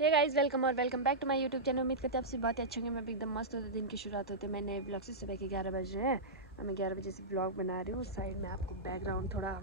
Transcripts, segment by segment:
हे guys, welcome और welcome back to my YouTube channel. उम्मीद करते हैं आप सब बहुत अच्छे होंगे। मैं भी एकदम मस्त होते दिन की शुरुआत होते मैं नए ब्लॉग से। सुबह के 11 बज रहे हैं और मैं 11 बजे से ब्लॉग बना रही हूँ। साइड में आपको बैकग्राउंड थोड़ा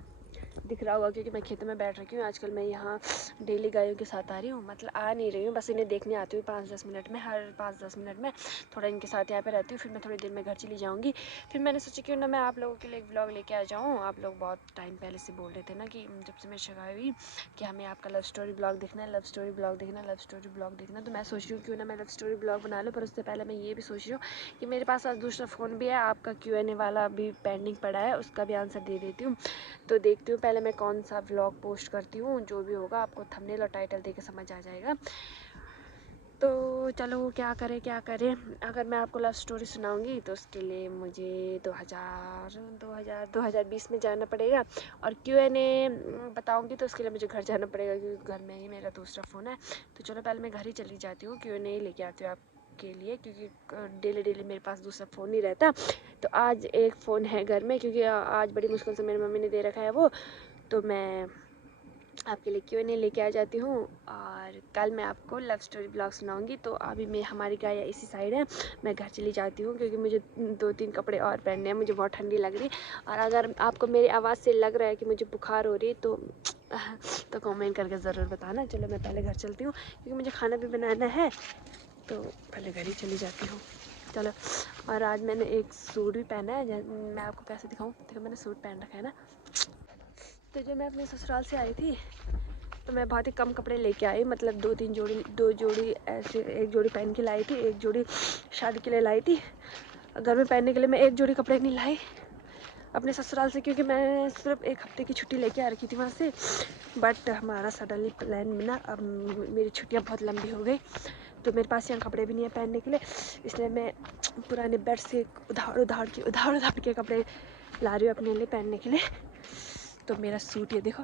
दिख रहा होगा क्योंकि मैं खेतों में बैठ रखी हूँ। आजकल मैं यहाँ डेली गायों के साथ आ रही हूँ, मतलब आ नहीं रही हूँ, बस इन्हें देखने आती हूँ 5-10 मिनट में। हर 5-10 मिनट में थोड़ा इनके साथ यहाँ पे रहती हूँ। फिर मैं थोड़ी देर में घर चली जाऊँगी। फिर मैंने सोचा क्यों ना मैं आप लोगों के लिए एक ब्लॉग लेके आ जाऊँ। आप लोग बहुत टाइम पहले से बोल रहे थे ना कि जब से मैं शगाई हुई कि हमें आपका लव स्टोरी ब्लॉग देखना है, लव स्टोरी ब्लॉग देखना, लव स्टोरी ब्लॉग देखना। तो मैं सोच रही हूँ क्यों ना मैं लव स्टोरी ब्लॉग बना लूँ। पर उससे पहले मैं ये भी सोच रही हूँ कि मेरे पास आज दूसरा फ़ोन भी है, आपका Q&A वाला भी पेंडिंग पड़ा है, उसका भी आंसर दे देती हूँ। तो देखती हूँ पहले मैं कौन सा व्लॉग पोस्ट करती हूँ। जो भी होगा आपको थंबनेल और टाइटल देके समझ आ जाएगा। तो चलो क्या करें। अगर मैं आपको लव स्टोरी सुनाऊंगी तो उसके लिए मुझे 2020 में जाना पड़ेगा। और Q&A बताऊंगी तो उसके लिए मुझे घर जाना पड़ेगा क्योंकि घर में ही मेरा दूसरा फ़ोन है। तो चलो पहले मैं घर ही चली जाती हूँ, Q&A लेके आती हूँ आपके लिए, क्योंकि डेली मेरे पास दूसरा फ़ोन नहीं रहता। तो आज एक फ़ोन है घर में क्योंकि आज बड़ी मुश्किल से मेरी मम्मी ने दे रखा है वो। तो मैं आपके लिए Q&A लेके आ जाती हूँ और कल मैं आपको लव स्टोरी ब्लॉग सुनाऊंगी। तो अभी मैं हमारी गाय इसी साइड है, मैं घर चली जाती हूँ क्योंकि मुझे 2-3 कपड़े और पहनने हैं। मुझे बहुत ठंडी लग रही। और अगर आपको मेरी आवाज़ से लग रहा है कि मुझे बुखार हो रही है तो कमेंट करके ज़रूर बताना। चलो मैं पहले घर चलती हूँ क्योंकि मुझे खाना भी बनाना है, तो पहले घर ही चली जाती हूँ। चलो। और आज मैंने एक सूट भी पहना है, मैं आपको कैसे दिखाऊँ। देखो मैंने सूट पहन रखा है ना। तो जब मैं अपने ससुराल से आई थी तो मैं बहुत ही कम कपड़े लेके आई, मतलब 2 जोड़ी ऐसे, एक जोड़ी पहन के लाई थी, एक जोड़ी शादी के लिए लाई थी। घर में पहनने के लिए मैं एक जोड़ी कपड़े नहीं लाई अपने ससुराल से, क्योंकि मैं सिर्फ एक हफ्ते की छुट्टी लेके आ रखी थी वहाँ से। बट हमारा सडनली प्लान बना, अब मेरी छुट्टियाँ बहुत लंबी हो गई तो मेरे पास यहाँ कपड़े भी नहीं है पहनने के लिए। इसलिए मैं पुराने बेड से उधार के कपड़े ला रही हूँ अपने लिए पहनने के लिए। तो मेरा सूट ये देखो,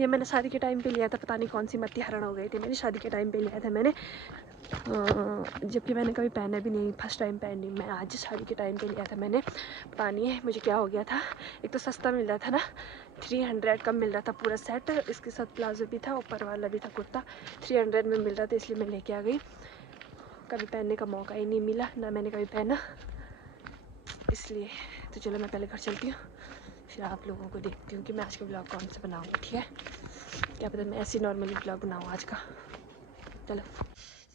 ये मैंने शादी के टाइम पे लिया था। पता नहीं कौन सी मत्ती हरण हो गई थी, मेरी शादी के टाइम पे लिया था मैंने, जबकि मैंने कभी पहना भी नहीं। फर्स्ट टाइम पहनी मैं आज, शादी के टाइम पे लिया था मैंने। पता नहीं है मुझे क्या हो गया था। एक तो सस्ता मिल रहा था ना, 300 का मिल रहा था पूरा सेट, इसके साथ प्लाजो भी था, ऊपर वाला भी था कुर्ता, 300 में मिल रहा था, इसलिए मैं लेके आ गई। कभी पहनने का मौका ही नहीं मिला, ना मैंने कभी पहना, इसलिए। तो चलो मैं पहले घर चलती हूँ, फिर आप लोगों को देखती हूँ कि मैं आज का ब्लॉग कौन सा बनाऊँगी। ठीक है, क्या पता मैं ऐसी नॉर्मली ब्लॉग बनाऊँ आज का। चलो।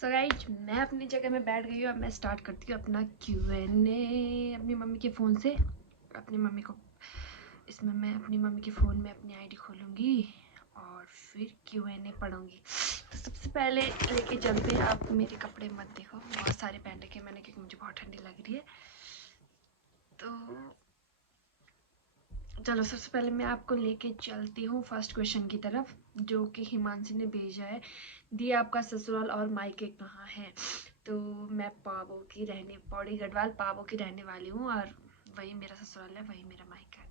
सो गाइज, मैं अपनी जगह में बैठ गई हूँ। अब मैं स्टार्ट करती हूँ अपना Q&A अपनी मम्मी के फ़ोन से। अपनी मम्मी को इसमें मैं अपनी मम्मी के फ़ोन में अपनी आईडी खोलूँगी और फिर Q&A पढ़ूँगी। तो सबसे पहले लेके चलते हैं। आप मेरे कपड़े मत देखो, बहुत सारे पहन रखे मैंने क्योंकि मुझे बहुत ठंडी लग रही है। तो चलो सबसे पहले मैं आपको लेके चलती हूँ फर्स्ट क्वेश्चन की तरफ, जो कि हिमांशी ने भेजा है। दी आपका ससुराल और मायके कहाँ है? तो मैं पौड़ी गढ़वाल पाबो की रहने वाली हूँ और वही मेरा ससुराल है, वही मेरा मायका है।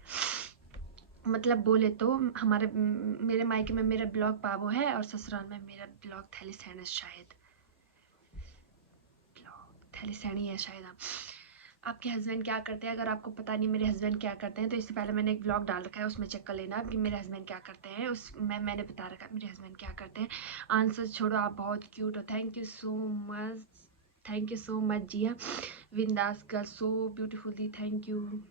मतलब बोले तो मेरे मायके में मेरा ब्लॉक पाबो है और ससुराल में मेरा ब्लॉक थैलीसैंण शायद, थैलीसैंण है शायद। आपके हस्बैंड क्या करते हैं? अगर आपको पता नहीं मेरे हस्बैंड क्या करते हैं तो इससे पहले मैंने एक ब्लॉग डाल रखा है, उसमें चेक कर लेना कि मेरे हस्बैंड क्या करते हैं। मैंने बता रखा है मेरे हस्बैंड क्या करते हैं। आंसर छोड़ो, आप बहुत क्यूट हो। Thank you so much Jiya. विंदास girl, so beautifully, thank you.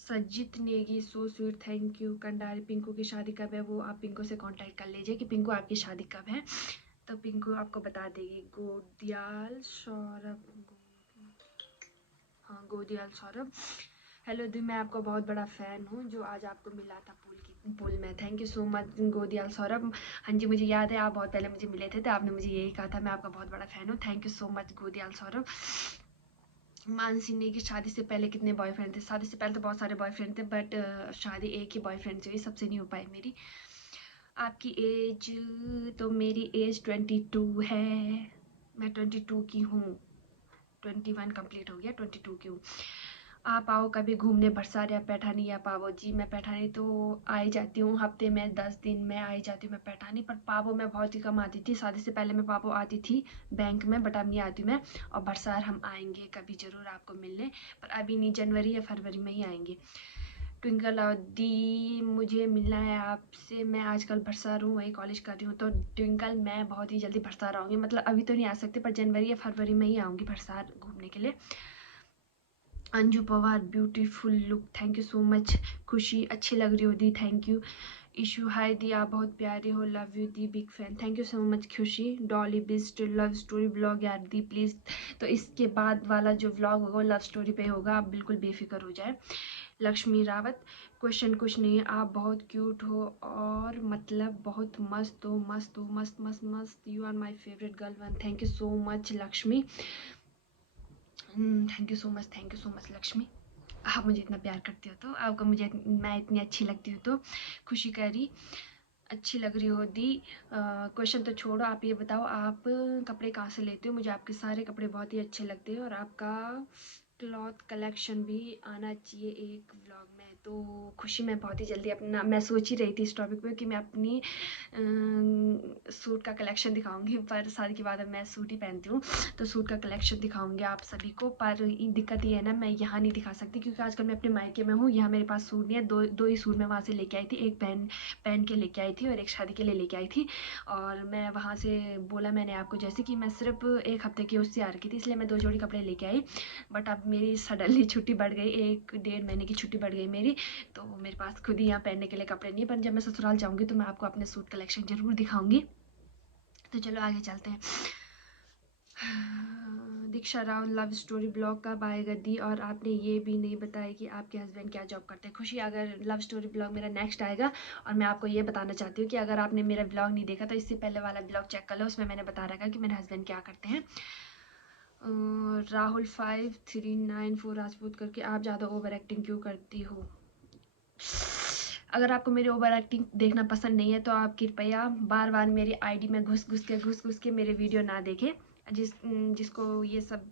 Sajjit Negi, so sweet, thank you. Kandari, Pinku की शादी कब है? वो आप पिंकू से कांटेक्ट कर लीजिए कि पिंकू आपकी शादी कब है, तो पिंकू आपको बता देगी। गोदियाल सौरभ, हाँ गोदियाल सौरभ, हेलो दी, मैं आपका बहुत बड़ा फ़ैन हूँ जो आज आपको मिला था पुल में। Thank you so much Godiyal Saurabh. हाँ जी, मुझे याद है आप बहुत पहले मुझे मिले थे तो आपने मुझे यही कहा था, मैं आपका बहुत बड़ा फ़ैन हूँ। Thank you so much Godiyal Saurabh. Mansi की शादी से पहले कितने बॉयफ्रेंड थे? शादी से पहले तो बहुत सारे बॉयफ्रेंड थे, बट शादी एक ही बॉयफ्रेंड से हुई, सबसे नहीं हो पाई मेरी। आपकी एज? तो मेरी एज 22 है, मैं 22 की हूँ। 21 कंप्लीट हो गया, 22 की हूँ। आप आओ कभी घूमने बरसार या पैठानी या पावो। जी मैं पैठानी तो आ ही जाती हूँ, हफ्ते में 10 दिन में आ ही जाती हूँ मैं पैठानी, पर पावो में बहुत ही कम आती थी। शादी से पहले मैं पावो आती थी बैंक में, बट अब नहीं आती मैं। और बरसार हम आएंगे कभी ज़रूर आपको मिलने, पर अभी नहीं, जनवरी या फरवरी में ही आएंगे। ट्विंकल और दी मुझे मिलना है आपसे, मैं आजकल भरसार हूँ, वही कॉलेज कर रही हूँ। तो ट्विंकल मैं बहुत ही जल्दी भरसार आऊँगी, मतलब अभी तो नहीं आ सकते पर जनवरी या फरवरी में ही आऊँगी भरसार घूमने के लिए। Anju Pawar beautiful look, thank you so much. Khushi अच्छी लग रही हो दी, थैंक यू। इशू हाय दी, आप बहुत प्यारे हो, लव यू दी, big fan, thank you so much Khushi. Dolly Bisht love story blog यार दी प्लीज़। तो इसके बाद वाला जो व्लॉग होगा लव स्टोरी पे होगा, आप बिल्कुल बेफिक्र हो जाए। लक्ष्मी रावत, क्वेश्चन कुछ नहीं है, आप बहुत क्यूट हो और मतलब बहुत मस्त हो, मस्त हो, मस्त मस्त मस्त, you are my favourite girl one, thank you so much Lakshmi. Thank you so much, thank you so much Lakshmi. आप मुझे इतना प्यार करती हो तो, आपको मैं इतनी अच्छी लगती हूँ तो। खुशी कह रही अच्छी लग रही हो दी। क्वेश्चन तो छोड़ो, आप ये बताओ आप कपड़े कहाँ से लेते हो? मुझे आपके सारे कपड़े बहुत ही अच्छे लगते हैं और आपका क्लॉथ कलेक्शन भी आना चाहिए एक व्लॉग में। तो खुशी मैं बहुत ही जल्दी अपना, मैं सोच ही रही थी इस टॉपिक पे कि मैं अपनी सूट का कलेक्शन दिखाऊंगी, पर शादी के बाद अब मैं सूट ही पहनती हूँ तो सूट का कलेक्शन दिखाऊंगी आप सभी को। पर दिक्कत ये है ना, मैं यहाँ नहीं दिखा सकती क्योंकि आजकल मैं अपने मायके में हूँ, यहाँ मेरे पास सूट नहीं है। दो ही सूट मैं वहाँ से लेके आई थी, एक पहन के लेके आई थी और एक शादी के लिए लेके आई थी। और मैं वहाँ से बोला मैंने आपको जैसे कि मैं सिर्फ एक हफ्ते की उससे आ रखी थी, इसलिए मैं 2 जोड़ी कपड़े लेके आई। बट अब मेरी सडनली छुट्टी बढ़ गई, 1-1.5 महीने की छुट्टी बढ़ गई मेरी, तो मेरे पास खुद ही यहाँ पहनने के लिए कपड़े नहीं है। पर जब मैं ससुराल जाऊँगी तो मैं आपको अपने सूट कलेक्शन ज़रूर दिखाऊंगी। तो चलो आगे चलते हैं। दीक्षा राव लव स्टोरी ब्लॉग कब आएगा दी? और आपने ये भी नहीं बताया कि आपके हस्बैंड क्या जॉब करते हैं। खुशी, अगर लव स्टोरी ब्लॉग मेरा नेक्स्ट आएगा और मैं आपको ये बताना चाहती हूँ कि अगर आपने मेरा ब्लॉग नहीं देखा तो इससे पहले वाला ब्लॉग चेक कर लो, उसमें मैंने बता रखा कि मेरे हस्बैंड क्या करते हैं। राहुल 5394 राजपूत करके, आप ज़्यादा ओवर एक्टिंग क्यों करती हो? अगर आपको मेरी ओवर एक्टिंग देखना पसंद नहीं है तो आप कृपया बार बार मेरी आईडी में घुस के मेरे वीडियो ना देखें। जिसको ये सब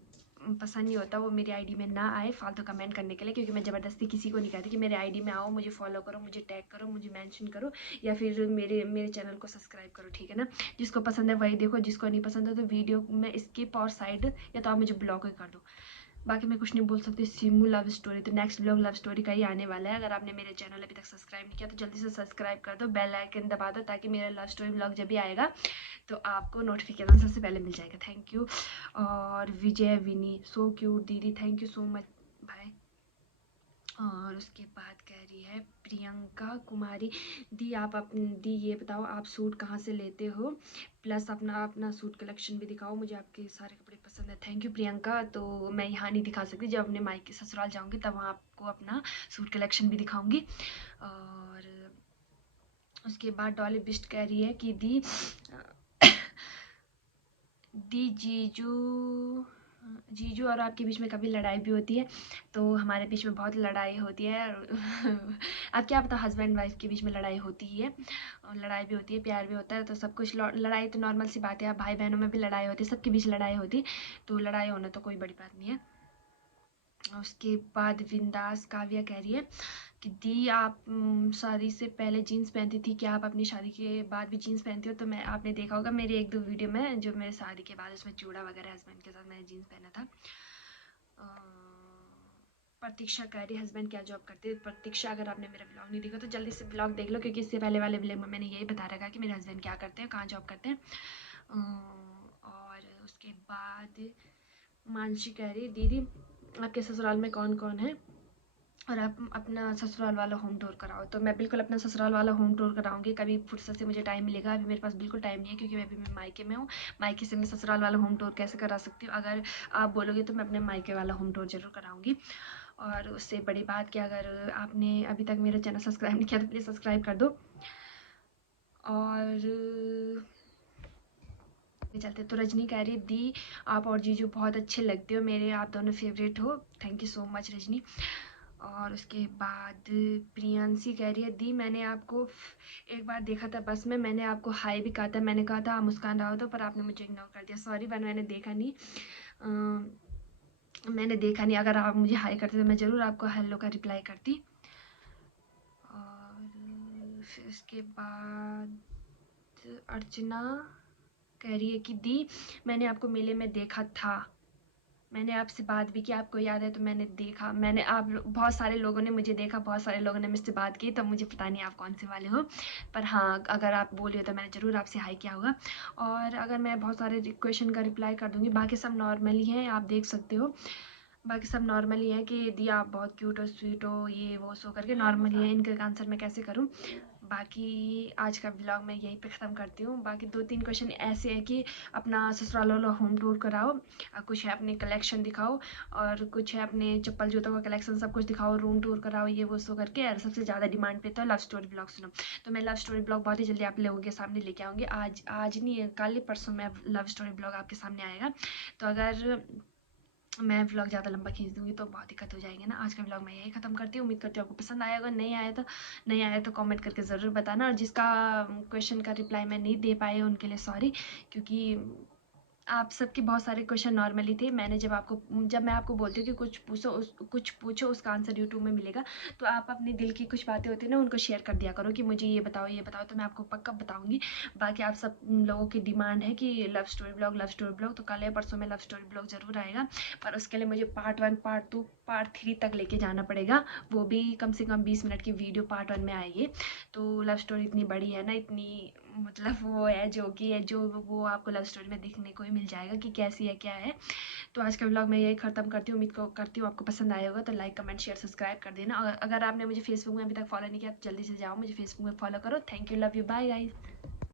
पसंद नहीं होता वो मेरी आईडी में ना आए फालतू कमेंट करने के लिए, क्योंकि मैं ज़बरदस्ती किसी को नहीं कहती कि मेरे आईडी में आओ, मुझे फॉलो करो, मुझे टैग करो, मुझे मेंशन करो या फिर मेरे चैनल को सब्सक्राइब करो, ठीक है ना। जिसको पसंद है वही देखो, जिसको नहीं पसंद है तो वीडियो में स्किप और साइड या तो आप मुझे ब्लॉक ही कर दो। बाकी मैं कुछ नहीं बोल सकती। सिमू लव स्टोरी, तो नेक्स्ट ब्लॉग लव स्टोरी का ही आने वाला है। अगर आपने मेरे चैनल अभी तक सब्सक्राइब नहीं किया तो जल्दी से सब्सक्राइब कर दो, बेल आइकन दबा दो ताकि मेरा लव स्टोरी ब्लॉग जब भी आएगा तो आपको नोटिफिकेशन सबसे पहले मिल जाएगा। Thank you. और विजय विनी सो क्यूट दीदी, थैंक यू सो मच भाई। और उसके बाद कह रही है प्रियंका कुमारी दी, आप दी ये बताओ आप सूट कहाँ से लेते हो, प्लस अपना सूट कलेक्शन भी दिखाओ, मुझे आपके सारे कपड़े पसंद है। Thank you Priyanka. तो मैं यहाँ नहीं दिखा सकती, जब अपने मायके ससुराल जाऊँगी तब वहाँ आपको अपना सूट कलेक्शन भी दिखाऊँगी। और उसके बाद डॉली बिस्ट कह रही है कि दी जीजू और आपके बीच में कभी लड़ाई भी होती है? तो हमारे बीच में बहुत लड़ाई होती है। अब क्या पता, हस्बैंड वाइफ के बीच में लड़ाई होती ही है, और लड़ाई भी होती है, प्यार भी होता है, तो सब कुछ। लड़ाई तो नॉर्मल सी बात है, भाई बहनों में भी लड़ाई होती है, सबके बीच लड़ाई होती, तो लड़ाई होना तो कोई बड़ी बात नहीं है। उसके बाद विंदास काव्या कह रही है कि दी आप शादी से पहले जीन्स पहनती थी, क्या आप अपनी शादी के बाद भी जीन्स पहनती हो? तो मैं, आपने देखा होगा मेरे 1-2 वीडियो में जो मेरे शादी के बाद उसमें चूड़ा वगैरह हस्बैंड के साथ मैंने जीन्स पहना था। प्रतीक्षा कह रही हस्बैंड क्या जॉब करते हैं? प्रतीक्षा, अगर आपने मेरा ब्लॉग नहीं देखा तो जल्दी से ब्लॉग देख लो, क्योंकि इससे पहले वाले ब्लॉग में मैंने यही बता रखा कि मेरे हस्बैंड क्या करते हैं, कहाँ जॉब करते हैं। और उसके बाद मानसी कह रही दीदी आपके ससुराल में कौन कौन है और आप अपना ससुराल वाला होम टूर कराओ। तो मैं बिल्कुल अपना ससुराल वाला होम टूर कराऊंगी, कभी फुर्सत से मुझे टाइम मिलेगा। अभी मेरे पास बिल्कुल टाइम नहीं है क्योंकि मैं मायके में हूँ। मायके से मैं ससुराल वाला होम टूर कैसे करा सकती हूँ? अगर आप बोलोगे तो मैं अपने मायके वाला होम टूर ज़रूर कराऊंगी। और उससे बड़ी बात कि अगर आपने अभी तक मेरा चैनल सब्सक्राइब नहीं किया तो प्लीज़ सब्सक्राइब कर दो। और चलते तो रजनी कह रही दी आप और जीजू बहुत अच्छे लगते हो मेरे, आप दोनों फेवरेट हो। Thank you so much Rajni. और उसके बाद प्रियांशी कह रही है दी मैंने आपको एक बार देखा था बस में, मैंने आपको हाई भी कहा था, मैंने कहा था आप मुस्कान रहा हो तो, पर आपने मुझे इग्नोर कर दिया। सॉरी वन, मैंने देखा नहीं, मैंने देखा नहीं। अगर आप मुझे हाई करते तो मैं ज़रूर आपको हेलो का रिप्लाई करती। और फिर उसके बाद अर्चना कह रही है कि दी मैंने आपको मेले में देखा था, मैंने आपसे बात भी की, आपको याद है तो मैंने देखा, बहुत सारे लोगों ने मुझे देखा, बहुत सारे लोगों ने मुझसे बात की, तो मुझे पता नहीं आप कौन से वाले हो। पर हाँ, अगर आप बोले तो मैंने ज़रूर आपसे हाई किया होगा। और अगर मैं बहुत सारे क्वेश्चन का रिप्लाई कर दूँगी, बाकी सब नॉर्मल ही हैं, आप देख सकते हो। बाकी सब नॉर्मल ही है कि यदि आप बहुत क्यूट हो, स्वीट हो, ये वो सो करके नॉर्मल ही है, इनके आंसर मैं कैसे करूँ। बाकी आज का व्लॉग मैं यहीं पे ख़त्म करती हूँ। बाकी 2-3 क्वेश्चन ऐसे हैं कि अपना ससुराल वाला होम टूर कराओ, कुछ है अपने कलेक्शन दिखाओ, और कुछ है अपने चप्पल जूतों का कलेक्शन, सब कुछ दिखाओ, रूम टूर कराओ, ये वो सो करके। और सबसे ज़्यादा डिमांड पे तो लव स्टोरी ब्लॉग सुनो। तो मैं लव स्टोरी ब्लॉग बहुत ही जल्दी आप लोगों के सामने लेके आऊँगी। आज नहीं, कल ही परसों में लव स्टोरी ब्लॉग आपके सामने आएगा। तो अगर मैं व्लॉग ज़्यादा लंबा खींच दूँगी तो बहुत दिक्कत हो जाएगी ना। आज का व्लॉग मैं यही ख़त्म करती हूँ। उम्मीद करती हूँ आपको पसंद आया होगा। नहीं आया तो कमेंट करके ज़रूर बताना। और जिसका क्वेश्चन का रिप्लाई मैं नहीं दे पाई उनके लिए सॉरी, क्योंकि आप सबके बहुत सारे क्वेश्चन नॉर्मली थे। जब मैं आपको बोलती हूँ कि कुछ पूछो, उसका आंसर यूट्यूब में मिलेगा, तो आप अपने दिल की कुछ बातें होती हैं ना, उनको शेयर कर दिया करो कि मुझे ये बताओ, तो मैं आपको पक्का बताऊँगी। बाकी आप सब लोगों की डिमांड है कि लव स्टोरी ब्लॉग, तो कल या परसों में लव स्टोरी ब्लॉग ज़रूर आएगा। पर उसके लिए मुझे पार्ट 1, पार्ट 2, पार्ट 3 तक लेके जाना पड़ेगा। वो भी कम से कम 20 मिनट की वीडियो पार्ट 1 में आएगी। तो लव स्टोरी इतनी बड़ी है ना, इतनी मतलब वो है जो कि है, जो वो आपको लव स्टोरी में देखने को ही मिल जाएगा कि कैसी है, क्या है। तो आज का व्लॉग मैं यही ख़त्म करती हूँ। करती हूँ आपको पसंद आया होगा, तो लाइक, कमेंट, शेयर, सब्सक्राइब कर देना। और अगर आपने मुझे फेसबुक में अभी तक फॉलो नहीं किया तो जल्दी से जाओ, मुझे फेसबुक में फॉलो करो। Thank you, love you, bye guys.